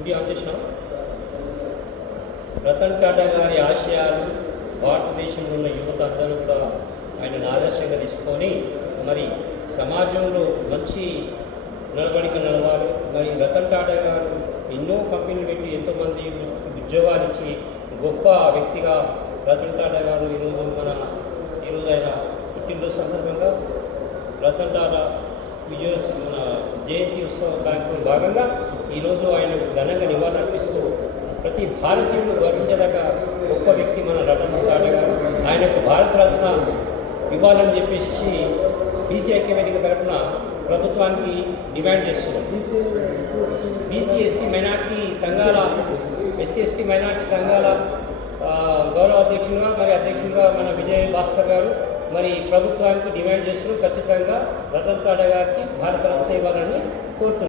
ఇది ఆదేశం. రతన్ టాటా గారి ఆశయాలు భారతదేశంలో ఉన్న యువత అందరూ కూడా ఆయనను ఆదర్శంగా తీసుకొని మరి సమాజంలో మంచి నడవడిక నడవాలి. మరి రతన్ టాటా గారు ఎన్నో కంపెనీలు పెట్టి ఎంతోమంది ఉద్యోగాలు ఇచ్చి గొప్ప వ్యక్తిగా రతన్ టాటా గారు ఈరోజు మన ఈరోజు ఆయన పుట్టినరోజు సందర్భంగా రతన్ టాటా విజయ మన జయంతి ఉత్సవ కార్యక్రమం భాగంగా ఈరోజు ఆయనకు ఘనంగా నివాళులర్పిస్తూ ప్రతి భారతీయుడు గర్వించదగ్గ గొప్ప వ్యక్తి మన రతన్ టాటా గారు. ఆయనకు భారతరత్న ఇవ్వాలని చెప్పేసి బీసీ ఐక్యవేదిక తరఫున ప్రభుత్వానికి డిమాండ్ చేస్తున్నాం. బీసీ ఎస్సీ మైనార్టీ సంఘాల ఎస్సీ ఎస్టీ మైనార్టీ సంఘాల గౌరవ అధ్యక్షులుగా మరి అధ్యక్షులుగా మన విజయ్ భాస్కర్ గారు మరి ప్రభుత్వానికి డిమాండ్ చేస్తూ ఖచ్చితంగా రతన్ టాటా గారికి భారతరత్న ఇవ్వాలని కోరుతున్నాం.